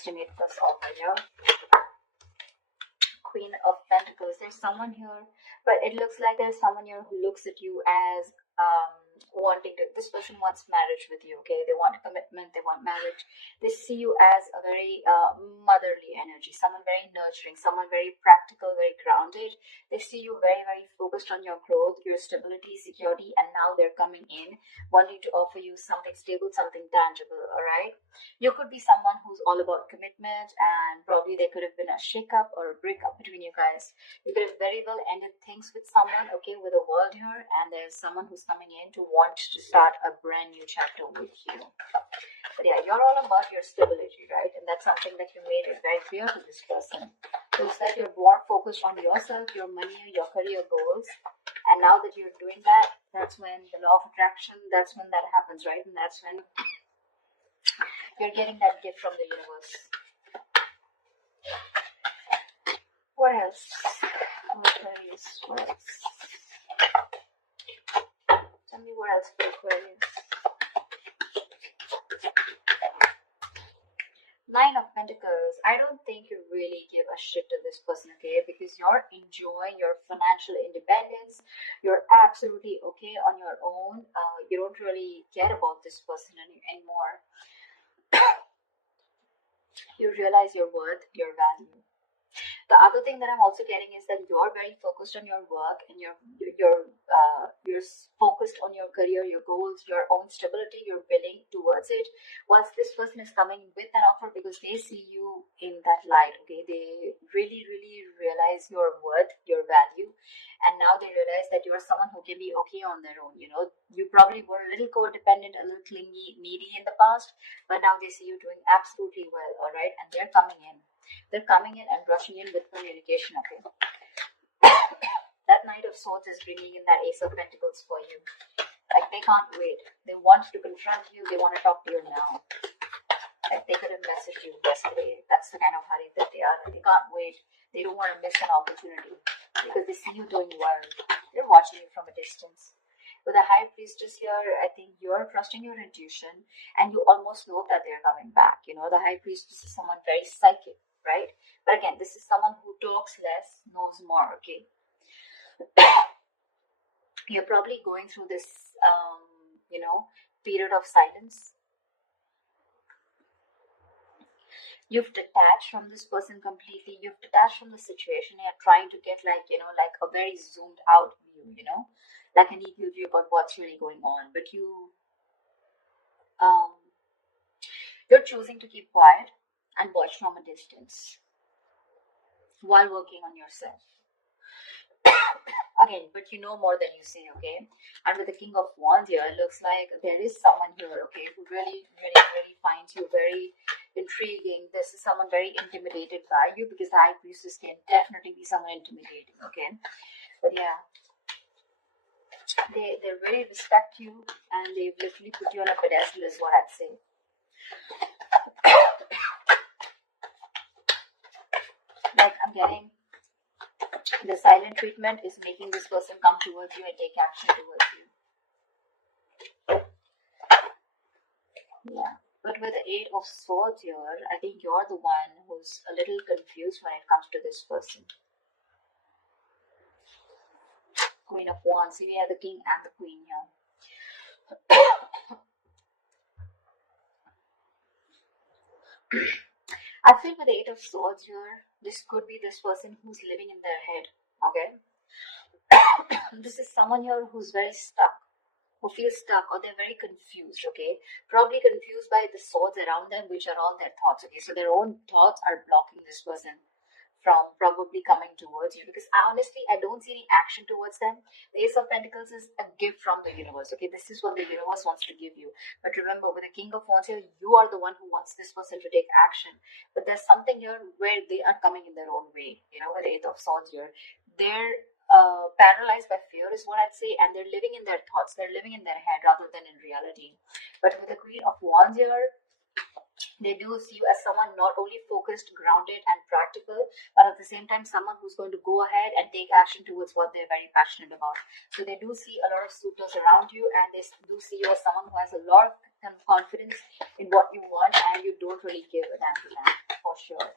underestimate this offer here. Queen of Pentacles. There's someone here, but it looks like there's someone here who looks at you as wanting to, this person wants marriage with you, okay? They want a commitment, they want marriage. They see you as a very motherly energy, someone very nurturing, someone very practical, very grounded. They see you very, very focused on your growth, your stability, security, and now they're coming in wanting to offer you something stable, something tangible, all right? You could be someone who's all about commitment, and probably there could have been a shakeup or a breakup between you guys. You could have very well ended things with someone, okay, with a world here, and there's someone who's coming in to want to start a brand new chapter with you. But yeah, you're all about your stability, right? And that's something that you made it very clear to this person. Looks like you're more focused on yourself, your money, your career goals. And now that you're doing that, that's when the law of attraction, that's when that happens, right? And that's when you're getting that gift from the universe. What else? Aquarius, what else? Tell me what else for Aquarius. Nine of Pentacles. I don't think you really give a shit to this person, okay? Because you're enjoying your financial independence. You're absolutely okay on your own. You don't really care about this person anymore. You realize your worth, your value. The other thing that I'm also getting is that you're very focused on your work, and you're focused on your career, your goals, your own stability. You're building towards it. Whilst this person is coming with an offer because they see you in that light. Okay, they really, really realize your worth, your value, and now they realize that you're someone who can be okay on their own. You know, you probably were a little codependent, a little clingy, needy in the past, but now they see you doing absolutely well. All right, and they're coming in. They're coming in and rushing in with communication, okay? That Knight of Swords is bringing in that Ace of Pentacles for you. Like, they can't wait. They want to confront you. They want to talk to you now. Like, they could have messaged you yesterday. That's the kind of hurry that they are. They can't wait. They don't want to miss an opportunity because they see you doing well. They're watching you from a distance. With the High Priestess here, I think you're trusting your intuition, and you almost know that they're coming back. You know, the High Priestess is someone very psychic, right? But again, this is someone who talks less, knows more, okay? You're probably going through this, period of silence. You've detached from this person completely. You've detached from the situation. You're trying to get like a very zoomed out view, like an equal view about what's really going on. But you're choosing to keep quiet and watch from a distance while working on yourself. Again, but you know more than you say, okay? And with the King of Wands here, it looks like there is someone here, okay, who really, really, really finds you very intriguing. This is someone very intimidated by you, because the High Priestess can definitely be someone intimidating, okay? But yeah, they really respect you, and they've literally put you on a pedestal is what I'd say. Like, I'm getting the silent treatment is making this person come towards you and take action towards you. Yeah. But with the Eight of Swords here, I think you're the one who's a little confused when it comes to this person. Queen of Wands. So we have the King and the Queen here. I feel with the Eight of Swords here, this could be this person who's living in their head, okay? This is someone here who's very stuck, who feels stuck, or they're very confused, okay? Probably confused by the swords around them, which are all their thoughts, okay? So their own thoughts are blocking this person from probably coming towards you, because I don't see any action towards them. The Ace of Pentacles is a gift from the universe, okay? This is what the universe wants to give you. But remember, with the King of Wands here, you are the one who wants this person to take action. But there's something here where they are coming in their own way, with the Eight of Swords here. They're paralyzed by fear is what I'd say, and they're living in their thoughts. They're living in their head rather than in reality. But with the Queen of Wands here, they do see you as someone not only focused, grounded, and practical, but at the same time, someone who's going to go ahead and take action towards what they're very passionate about. So they do see a lot of suitors around you, and they do see you as someone who has a lot of confidence in what you want, and you don't really give a damn to them. for sure.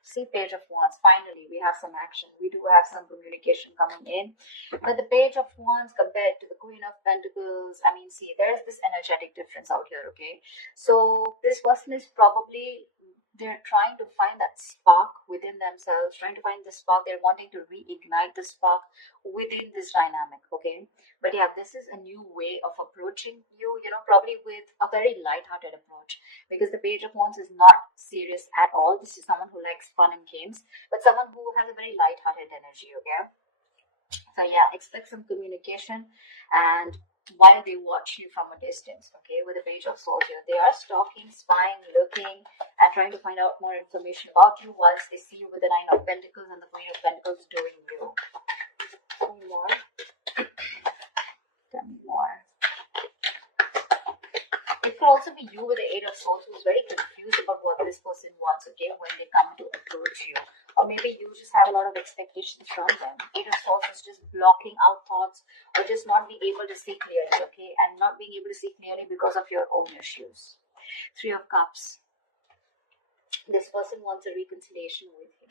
See, Page of Wands. Finally, we have some action. We do have some communication coming in. But the Page of Wands compared to the Queen of Pentacles, I mean, see, there's this energetic difference out here, okay? So this person is probably, they're trying to find that spark within themselves, trying to find the spark. They're wanting to reignite the spark within this dynamic, okay? But yeah, this is a new way of approaching you, probably with a very light-hearted approach, because the Page of Wands is not serious at all. This is someone who likes fun and games, but someone who has a very light-hearted energy, okay? So yeah, expect some communication, and while they watch you from a distance, okay, with the Page of Swords here, they are stalking, spying, looking, and trying to find out more information about you, whilst they see you with the Nine of Pentacles and the Queen of Pentacles doing you. Tell me more. Tell me more. It could also be you with the Eight of Swords who's very confused about what this person wants, okay, when they come to approach you. Or maybe you just have a lot of expectations from them. Eight of Swords is just blocking out thoughts, or just not being able to see clearly, okay, and not being able to see clearly because of your own issues. Three of Cups. This person wants a reconciliation with you.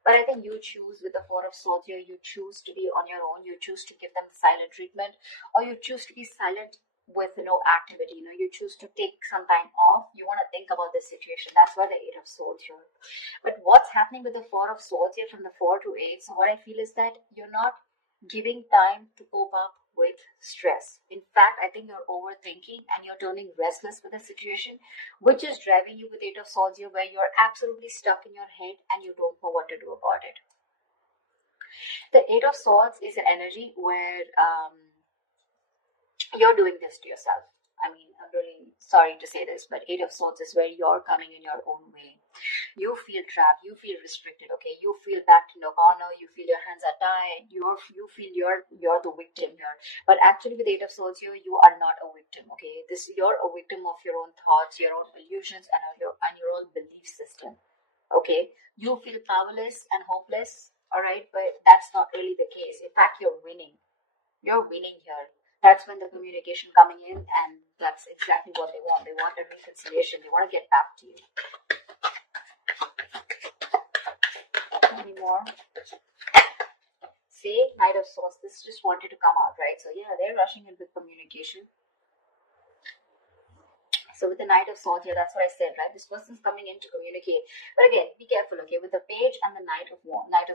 But I think you choose with the Four of Swords here, you choose to be on your own, you choose to give them the silent treatment, or you choose to be silent with no activity, you choose to take some time off, you want to think about the situation. That's why the Eight of Swords here. But what's happening with the Four of Swords here from the 4 to 8, so what I feel is that you're not giving time to cope up with stress. In fact, I think you're overthinking and you're turning restless with the situation, which is driving you with Eight of Swords here, where you're absolutely stuck in your head and you don't know what to do about it. The Eight of Swords is an energy where you're doing this to yourself. I mean, I'm really sorry to say this, but Eight of Swords is where you're coming in your own way. You feel trapped, you feel restricted, okay? You feel backed in a corner, you feel your hands are tied, you feel you're the victim here. But actually with Eight of Swords here, you are not a victim, okay? You're a victim of your own thoughts, your own illusions, and your own belief system, okay? You feel powerless and hopeless, all right? But that's not really the case. In fact, you're winning. You're winning here. That's when the communication coming in, and that's exactly what they want. They want a reconciliation. They want to get back to you. Any more? See, Knight of Swords. This just wanted to come out, right? So yeah, they're rushing in with communication. So with the Knight of Swords here, that's what I said, right? This person's coming in to communicate. But again, be careful, okay? With the Page and the Knight of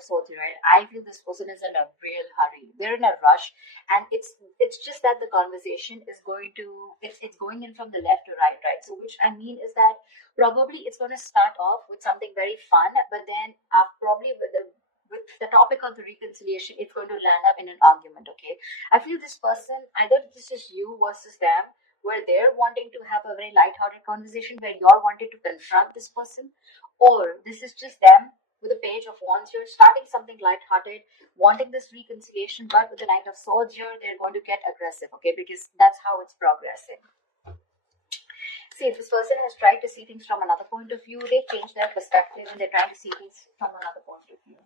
Swords here, right? I feel this person is in a real hurry. They're in a rush, and it's just that the conversation is going to it's going in from the left to right, right? So which I mean is that probably it's going to start off with something very fun, but then probably with the topic of the reconciliation, it's going to land up in an argument, okay? I feel this person, either this is you versus them, where they're wanting to have a very light-hearted conversation, where you're wanting to confront this person, or this is just them with the Page of Wands here, starting something light-hearted, wanting this reconciliation, but with the Knight of Swords here, they're going to get aggressive, okay, because that's how it's progressing. See, if this person has tried to see things from another point of view, they've changed their perspective and they're trying to see things from another point of view.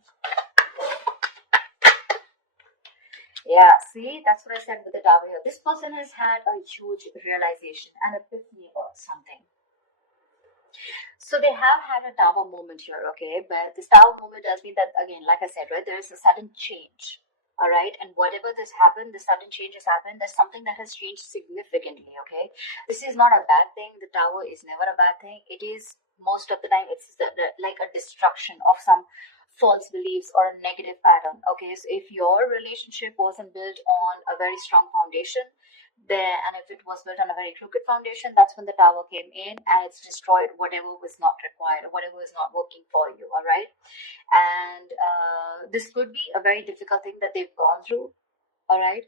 Yeah, see, that's what I said with the Tower here. This person has had a huge realization, an epiphany about something. So they have had a Tower moment here, okay? But this Tower moment does mean that, again, like I said, right, there is a sudden change, all right? And whatever this happened, the sudden change has happened, there's something that has changed significantly, okay? This is not a bad thing. The Tower is never a bad thing. It is, most of the time, it's like a destruction of some false beliefs or a negative pattern, okay? So if your relationship wasn't built on a very strong foundation, and if it was built on a very crooked foundation, that's when the Tower came in and it's destroyed whatever was not required or whatever was not working for you, all right? And this could be a very difficult thing that they've gone through, all right?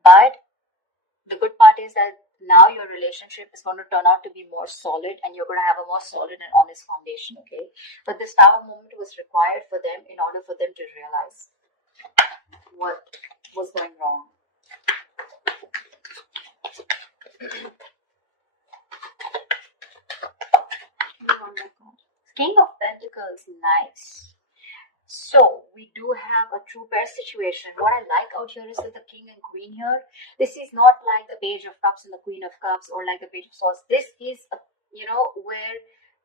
But the good part is that now your relationship is going to turn out to be more solid, and you're going to have a more solid and honest foundation, okay? But this Tower moment was required for them in order for them to realize what was going wrong. King of Pentacles, nice. So we do have a true pair situation. What I like out here is that the king and queen here, this is not like the page of cups and the queen of cups, or like the page of swords. This is a, where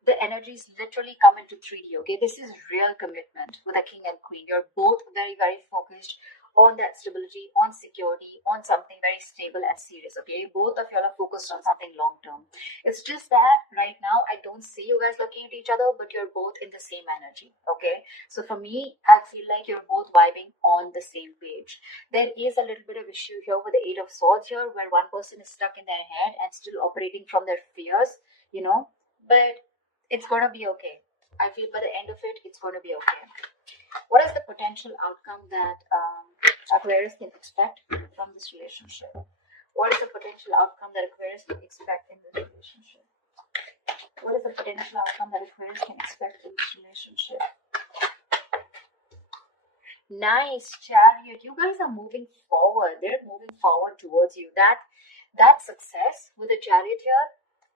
the energies literally come into 3D. Okay, this is real commitment with a king and queen. You're both very, very focused on that stability, on security, on something very stable and serious. Okay, both of you are focused on something long term. It's just that right now I don't see you guys looking at each other, but you're both in the same energy. Okay, so for me, I feel like you're both vibing on the same page. There is a little bit of issue here with the 8 of swords here, where one person is stuck in their head and still operating from their fears, but it's gonna be okay. I feel by the end of it, it's gonna be okay. What is the potential outcome that Aquarius can expect from this relationship? What is the potential outcome that Aquarius can expect in this relationship? What is the potential outcome that Aquarius can expect in this relationship? Nice, Chariot. You guys are moving forward. They're moving forward towards you. That success with the Chariot here,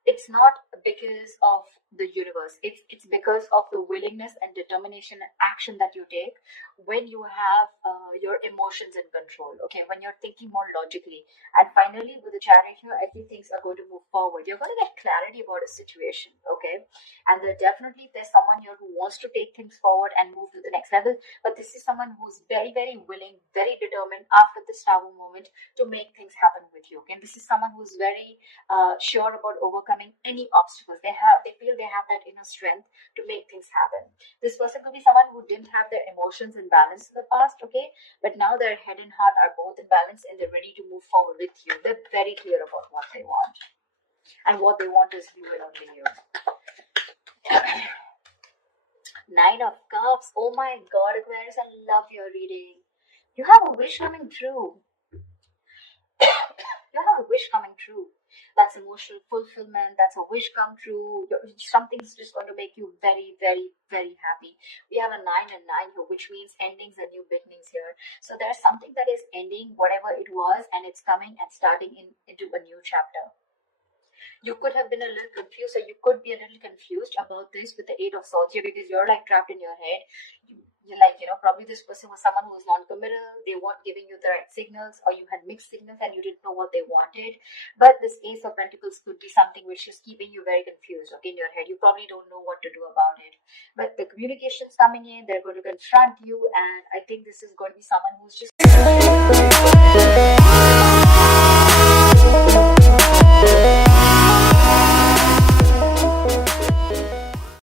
it's not because of the universe. It's because of the willingness and determination and action that you take when you have your emotions in control. Okay, when you're thinking more logically. And finally, with the Chariot here, I think things are going to move forward. You're going to get clarity about a situation. Okay, and there's someone here who wants to take things forward and move to the next level. But this is someone who's very, very willing, very determined after this Tower moment to make things happen with you. Okay, and this is someone who's very sure about overcoming any obstacles. They feel they have that inner strength to make things happen. This person could be someone who didn't have their emotions in balance in the past, okay, but now their head and heart are both in balance and they're ready to move forward with you. They're very clear about what they want, and what they want is you and only you. 9 of Cups. Oh my God, Aquarius, I love your reading. You have a wish coming true. You have a wish coming true. That's emotional fulfillment. That's a wish come true. Something's just going to make you very, very, very happy. We have a 9 and 9 here, which means endings and new beginnings here. So there's something that is ending, whatever it was, and it's coming and starting into a new chapter. You could have been a little confused, or you could be a little confused about this with the 8 of Swords here, because you're like trapped in your head. You're like, probably this person was someone who was non-committal. They weren't giving you the right signals, or you had mixed signals and you didn't know what they wanted. But this Ace of Pentacles could be something which is keeping you very confused, okay, in your head. You probably don't know what to do about it. But the communication's coming in. They're going to confront you, and I think this is going to be someone who's just